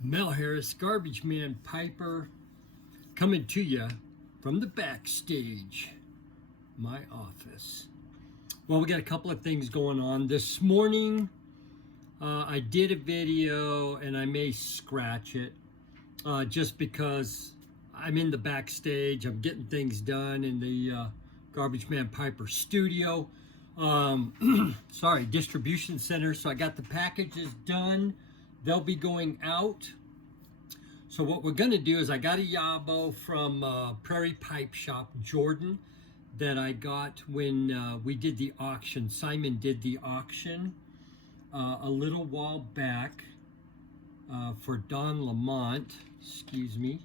Mel Harris, Garbagemanpiper, coming to you from the backstage, my office. Well, we got a couple of things going on. This morning, I did a video, and I may scratch it, just because I'm in the backstage. I'm getting things done in the Garbagemanpiper studio. Sorry, distribution center. So I got the packages done. They'll be going out. So what we're going to do is I got a YABO from Prairie Pipe Shop, Jordan, that I got when we did the auction. Simon did the auction a little while back for Don Lamont. Excuse me.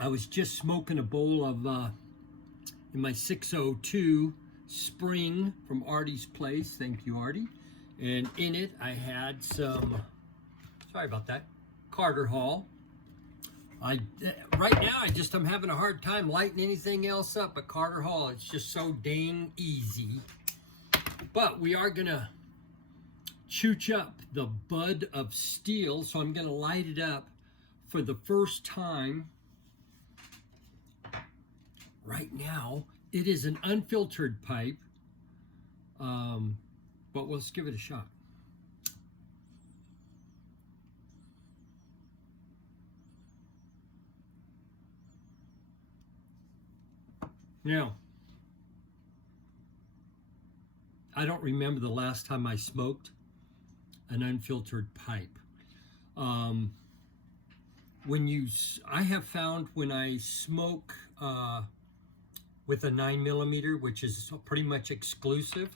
I was just smoking a bowl of in my 602 Spring from Artie's Place. Thank you, Artie. And in it, I had some, sorry about that, Carter Hall. Right now, I'm having a hard time lighting anything else up but Carter Hall. It's just so dang easy. But we are gonna chooch up the bud of steel, so I'm gonna light it up for the first time. Right now, it is an unfiltered pipe, but let's give it a shot. Now, I don't remember the last time I smoked an unfiltered pipe. I have found when I smoke with a 9mm, which is pretty much exclusive,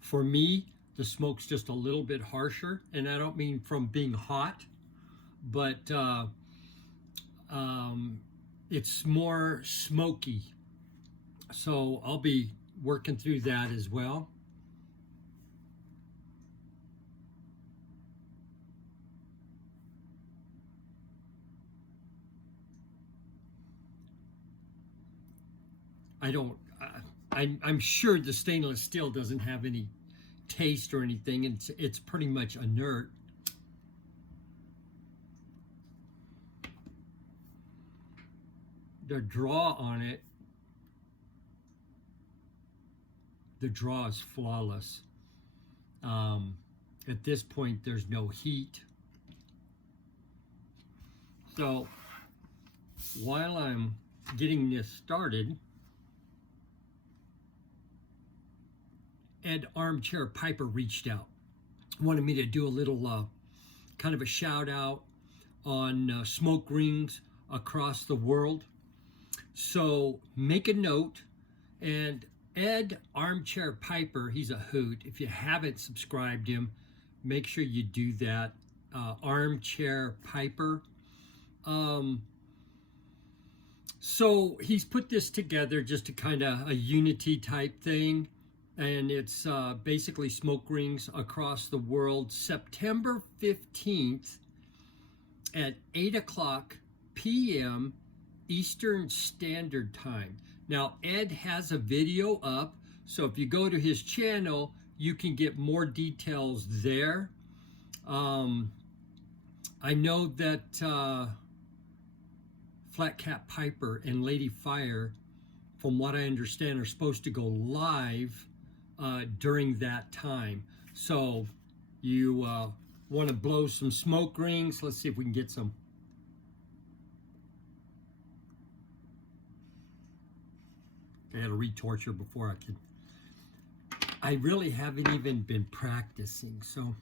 for me, the smoke's just a little bit harsher, and I don't mean from being hot, but it's more smoky. So I'll be working through that as well. I'm sure the stainless steel doesn't have any taste or anything, and it's pretty much inert. The draw on it, the draw is flawless. At this point, there's no heat. So while I'm getting this started, Ed Armchair Piper reached out, wanted me to do a little kind of a shout out on smoke rings across the world. So make a note, and Ed Armchair Piper, he's a hoot. If you haven't subscribed him, make sure you do that. Armchair Piper. So he's put this together just to kind of a unity type thing. And it's basically smoke rings across the world, September 15th at 8:00 p.m. Eastern Standard Time. Now, Ed has a video up, so if you go to his channel, you can get more details there. I know that Flat Cap Piper and Lady Fire, from what I understand, are supposed to go live during that time. So you want to blow some smoke rings. Let's see if we can get some. I had to retorture before I could. I really haven't even been practicing, so.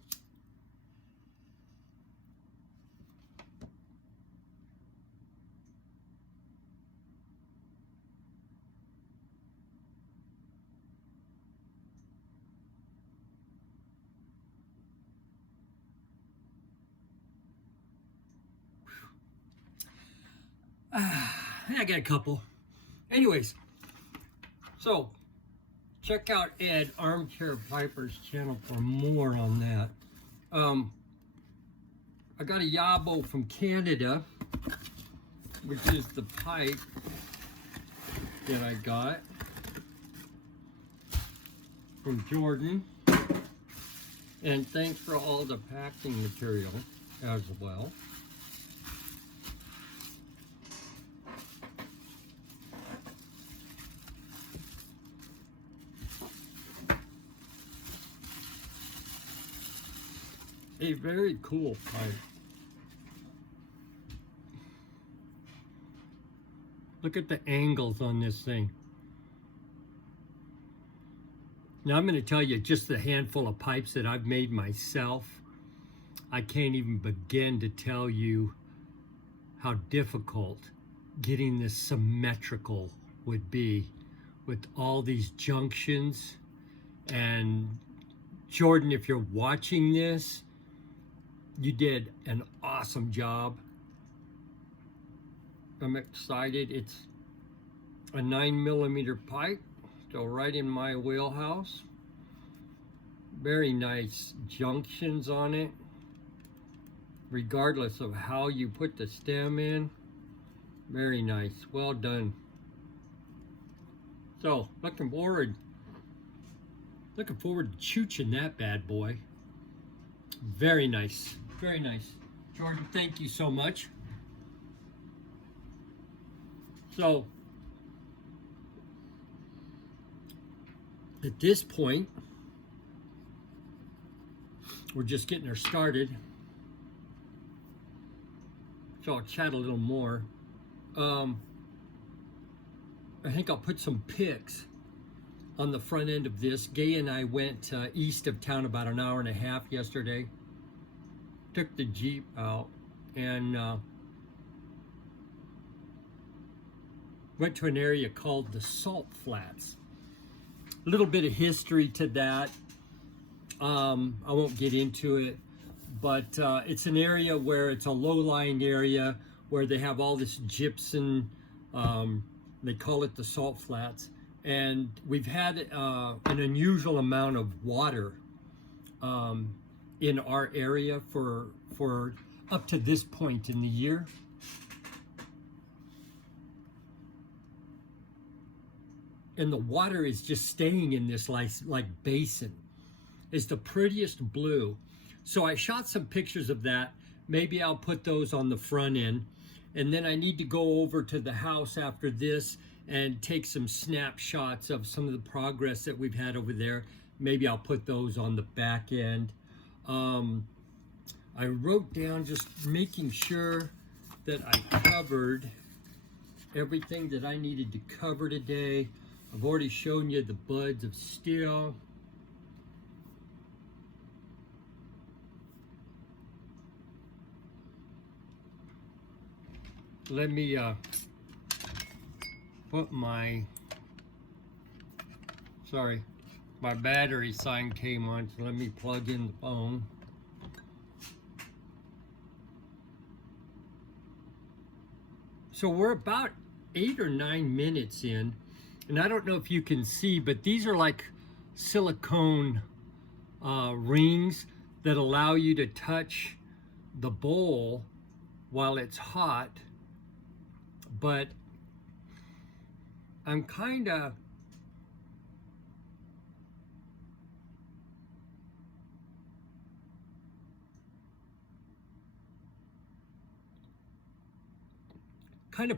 I got a couple. Anyways, so check out Ed Armchair Piper's channel for more on that. I got a YABO from Canada, which is the pipe that I got from Jordan. And thanks for all the packing material as well. A very cool pipe. Look at the angles on this thing. Now I'm going to tell you just the handful of pipes that I've made myself. I can't even begin to tell you how difficult getting this symmetrical would be with all these junctions. And Jordan, if you're watching this, you did an awesome job. I'm excited. It's a 9mm pipe, so right in my wheelhouse. Very nice junctions on it, regardless of how you put the stem in. Very nice, well done. So looking forward to chooching that bad boy. Very nice, very nice. Jordan, thank you so much. So at this point, we're just getting her started. So I'll chat a little more. I think I'll put some pics on the front end of this. Gay and I went east of town about an hour and a half yesterday. Took the Jeep out and went to an area called the Salt Flats. A little bit of history to that. I won't get into it, but it's an area where it's a low-lying area where they have all this gypsum. They call it the Salt Flats. And we've had an unusual amount of water in our area for up to this point in the year. And the water is just staying in this like basin. It's the prettiest blue. So I shot some pictures of that. Maybe I'll put those on the front end. And then I need to go over to the house after this and take some snapshots of some of the progress that we've had over there. Maybe I'll put those on the back end. I wrote down just making sure that I covered everything that I needed to cover today. I've already shown you the buds of steel. Let me put my battery sign came on, so let me plug in the phone. So we're about 8 or 9 minutes in, and I don't know if you can see, but these are like silicone rings that allow you to touch the bowl while it's hot. But I'm kind of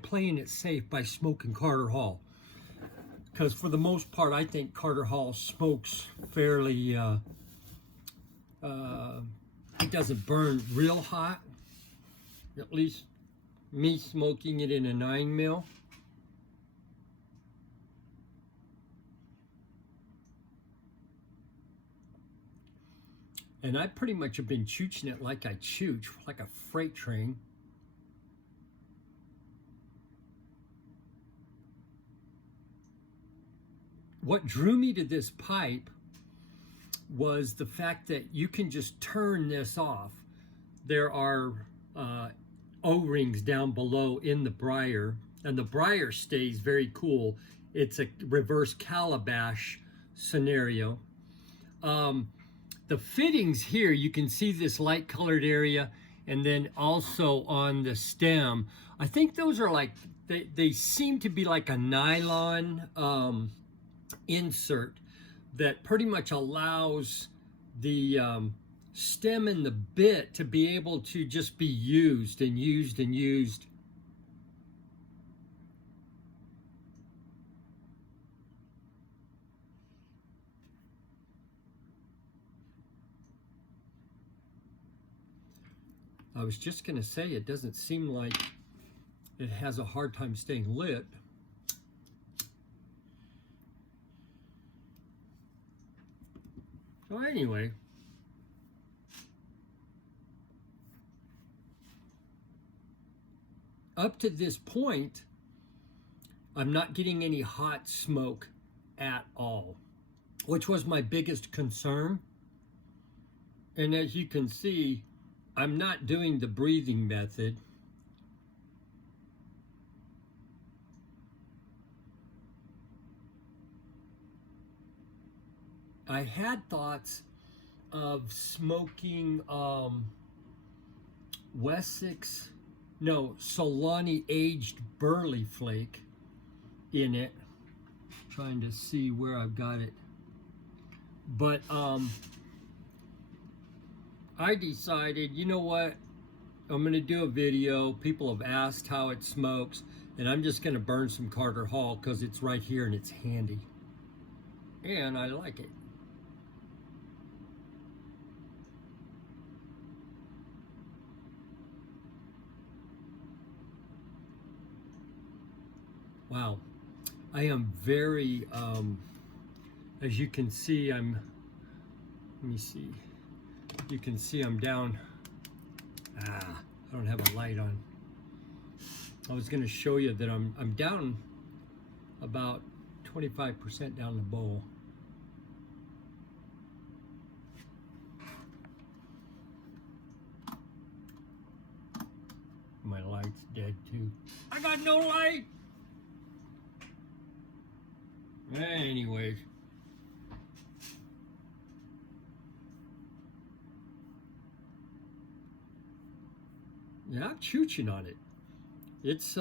playing it safe by smoking Carter Hall, because for the most part I think Carter Hall smokes fairly it doesn't burn real hot, at least me smoking it in a 9mm. And I pretty much have been chooching it like I chooch, like a freight train. What drew me to this pipe was the fact that you can just turn this off. There are O-rings down below in the briar, and the briar stays very cool. It's a reverse calabash scenario. The fittings here, you can see this light colored area and then also on the stem. I think those are like, they seem to be like a nylon insert that pretty much allows the stem and the bit to be able to just be used and used and used. I was just going to say, it doesn't seem like it has a hard time staying lit. So anyway, up to this point, I'm not getting any hot smoke at all, which was my biggest concern. And as you can see, I'm not doing the breathing method. I had thoughts of smoking Solani aged burley flake in it. Trying to see where I've got it. But I decided, you know what? I'm going to do a video. People have asked how it smokes, and I'm just going to burn some Carter Hall because it's right here and it's handy. And I like it. Wow. I am very, as you can see, let me see. You can see I'm down. I don't have a light on. I was going to show you that I'm down about 25% down the bowl. My light's dead too. I got no light. Anyways. Yeah, I'm chooching on it. It's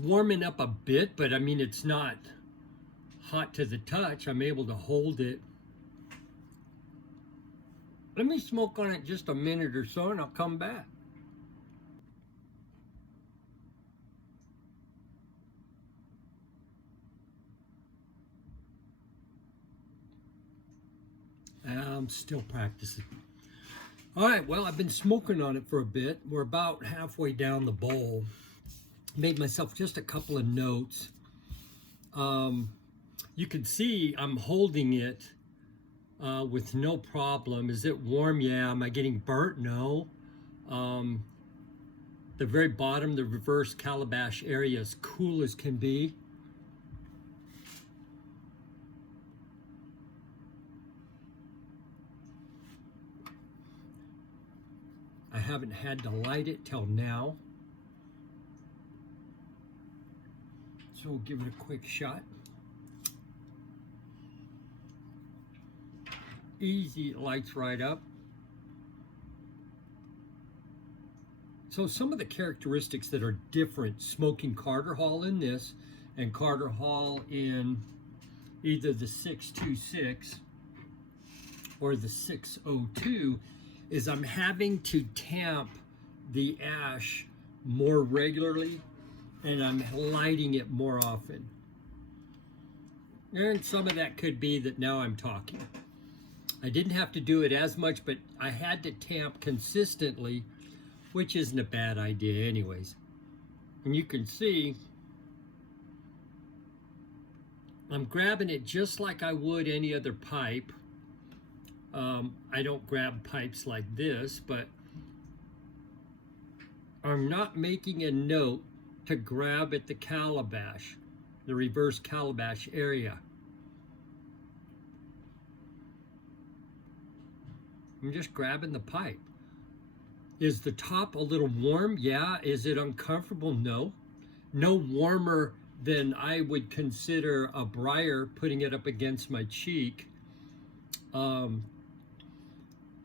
warming up a bit, but I mean, it's not hot to the touch. I'm able to hold it. Let me smoke on it just a minute or so and I'll come back. I'm still practicing. All right, well, I've been smoking on it for a bit. We're about halfway down the bowl. Made myself just a couple of notes. You can see I'm holding it with no problem. Is it warm? Yeah. Am I getting burnt? No. The very bottom, the reverse calabash area is cool as can be. I haven't had to light it till now. So we'll give it a quick shot. Easy, it lights right up. So some of the characteristics that are different smoking Carter Hall in this and Carter Hall in either the 626 or the 602 is I'm having to tamp the ash more regularly and I'm lighting it more often. And some of that could be that now I'm talking. I didn't have to do it as much, but I had to tamp consistently, which isn't a bad idea anyways. And you can see I'm grabbing it just like I would any other pipe. I don't grab pipes like this, but I'm not making a note to grab at the calabash, the reverse calabash area. I'm just grabbing the pipe. Is the top a little warm? Yeah. Is it uncomfortable? No. No warmer than I would consider a briar putting it up against my cheek.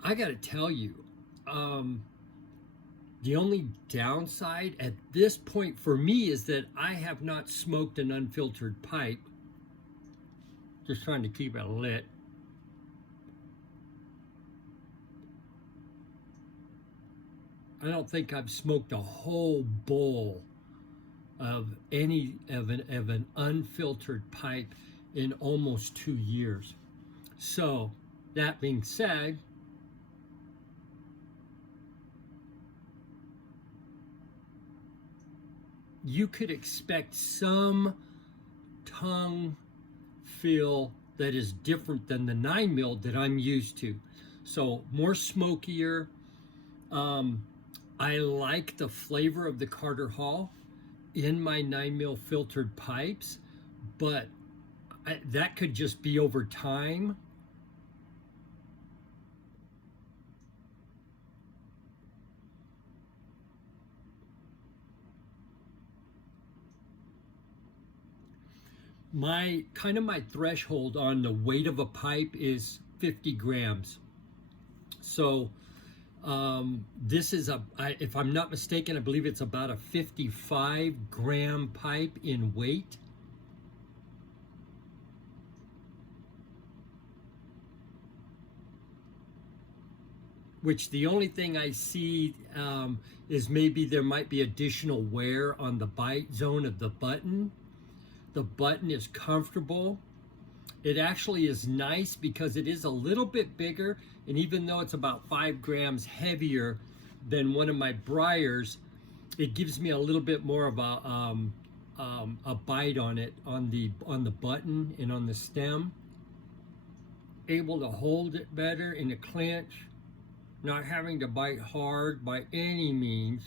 I got to tell you, The only downside at this point for me is that I have not smoked an unfiltered pipe. Just trying to keep it lit. I don't think I've smoked a whole bowl of an unfiltered pipe in almost 2 years. So that being said, you could expect some tongue feel that is different than the 9 mil that I'm used to. So more smokier. I like the flavor of the Carter Hall in my 9 mil filtered pipes, but that could just be over time. My threshold on the weight of a pipe is 50 grams. So this is if I'm not mistaken, I believe it's about a 55 gram pipe in weight. Which the only thing I see is maybe there might be additional wear on the bite zone of the button. The button is comfortable. It actually is nice because it is a little bit bigger, and even though it's about 5 grams heavier than one of my Briars, it gives me a little bit more of a bite on it, on the button and on the stem. Able to hold it better in a clinch, not having to bite hard by any means.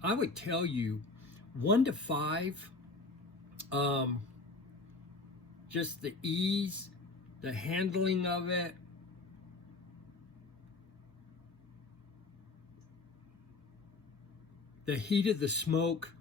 I would tell you 1 to 5, just the ease, the handling of it, the heat of the smoke.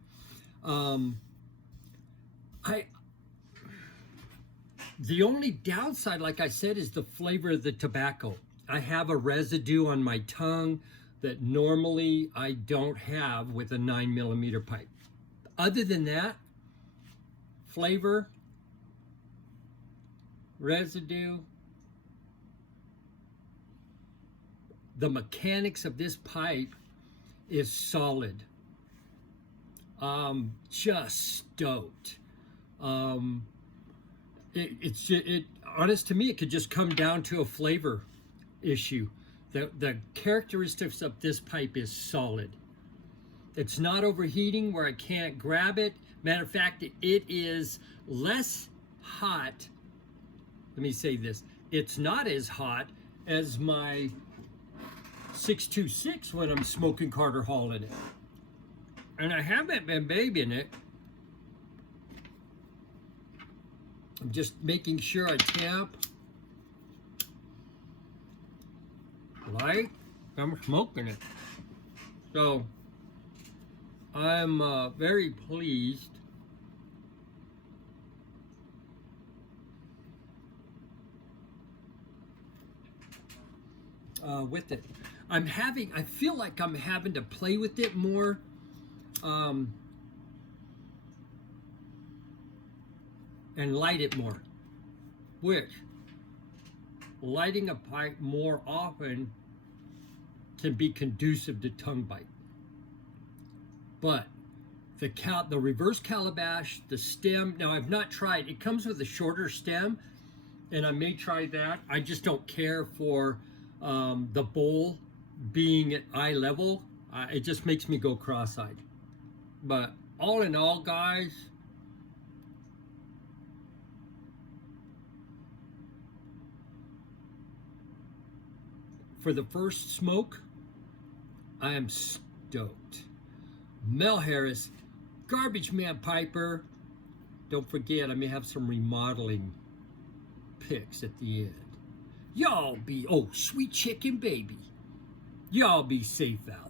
The only downside, like I said, is the flavor of the tobacco. I have a residue on my tongue that normally I don't have with a 9 millimeter pipe. Other than that, flavor, residue, the mechanics of this pipe is solid. Just stoked. Honest to me, it could just come down to a flavor issue. The characteristics of this pipe is solid. It's not overheating where I can't grab it. Matter of fact, it is less hot. Let me say this. It's not as hot as my 626 when I'm smoking Carter Hall in it. And I haven't been babying it. I'm just making sure I tamp. Like I'm smoking it. So I'm very pleased with it. I feel like I'm having to play with it more. And light it more, which lighting a pipe more often can be conducive to tongue bite. But the reverse calabash, the stem, now I've not tried, it comes with a shorter stem, and I may try that. I just don't care for the bowl being at eye level. It just makes me go cross-eyed. But all in all, guys, for the first smoke, I am stoked. Mel Harris, Garbagemanpiper. Don't forget, I may have some remodeling pics at the end. Y'all be, oh, sweet chicken baby. Y'all be safe out.